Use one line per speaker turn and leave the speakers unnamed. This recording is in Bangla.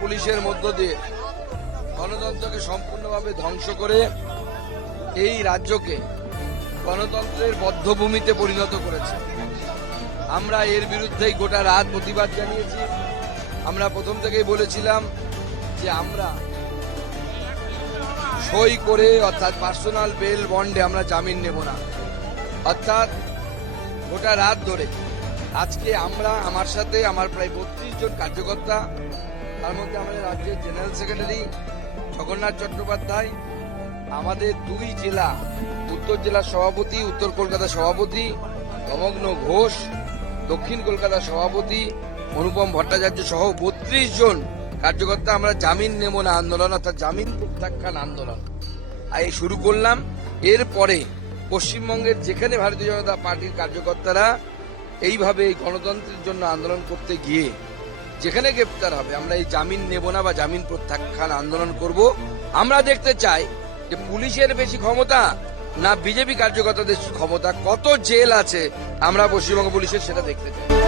পুলিশের মধ্য দিয়ে গণতন্ত্রকে সম্পূর্ণভাবে ধ্বংস করে এই রাজ্যকে গণতন্ত্রের বদ্ধভূমিতে পরিণত করেছে। আমরা এর বিরুদ্ধেই গোটা রাত প্রতিবাদ জানিয়েছি। আমরা প্রথম থেকেই বলেছিলাম যে আমরা সই করে অর্থাৎ পার্সোনাল বেল বন্ডে আমরা জামিন নেব না। অর্থাৎ গোটা রাত ধরে আজকে আমরা, আমার সাথে আমার প্রায় বত্রিশ জন কার্যকর্তা তার মধ্যে আমাদের রাজ্যের জেনারেল সেক্রেটারি জগন্নাথ চট্টোপাধ্যায়, আমাদের দুই জেলা, উত্তর জেলার সভাপতি, উত্তর কলকাতার সভাপতি তমগ্ন ঘোষ, দক্ষিণ কলকাতার সভাপতি অনুপম ভট্টাচার্য সহ বত্রিশ জন কার্যকর্তা আমরা জামিন নেব না আন্দোলন, অর্থাৎ জামিন প্রত্যাখ্যান আন্দোলন। এই শুরু করলাম। এরপরে পশ্চিমবঙ্গের যেখানে ভারতীয় জনতা পার্টির কার্যকর্তারা এইভাবে গণতন্ত্রের জন্য আন্দোলন করতে গিয়ে যেখানে গ্রেপ্তার হবে, আমরা এই জামিন নেব না বা জামিন প্রত্যাখ্যান আন্দোলন করব। আমরা দেখতে চাই যে পুলিশের বেশি ক্ষমতা না বিজেপি কার্যকর্তাদের ক্ষমতা, কত জেল আছে, আমরা পশ্চিমবঙ্গ পুলিশের সেটা দেখতে চাই।